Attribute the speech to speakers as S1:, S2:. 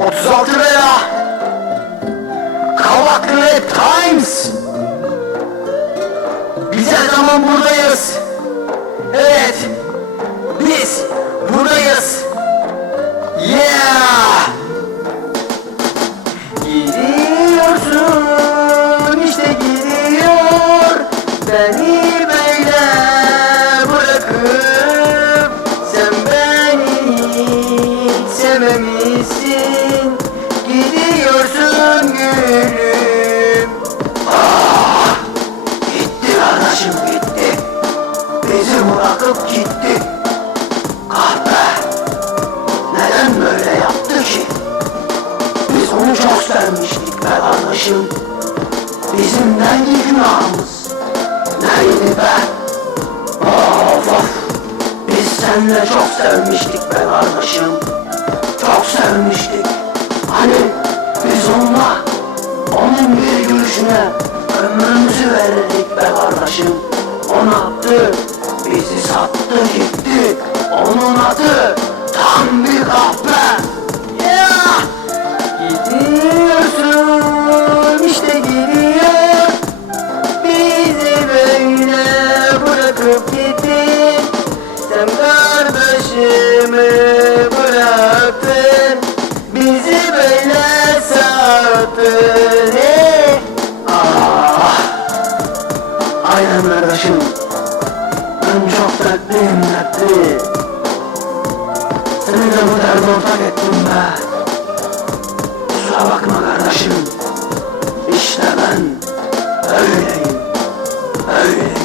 S1: 36 lira. Kavaklı Times. Biz her zaman buradayız. Evet. Biz buradayız. Yeah. Gidiyorsun işte gidiyor Beni sevmemişsin Gidiyorsun gülüm Ah Gitti kardeşim gitti Bizi bırakıp gitti Kahpe Neden böyle yaptı ki? Biz onu çok sevmiştik be kardeşim. Bizim neydi günahımız? Neydi be? Of of. Biz seninle çok sevmiştik be kardeşim. Çok sevmiştik. Hani biz onunla, onun bir gülüşüne ömrümüzü verirdik be kardeşim. O yaptı? Bizi sattı gitti. Onun adı tam bir kahpe. Yeah! Gidiyorsun işte gidiyor Bizi böyle bırakıp gittin Sen kardeşimi Dün çok dertli inletti Seni de bu derde ortak ettim be. Kusura bakma kardeşim. İşte ben öyleyim. Öyleyim.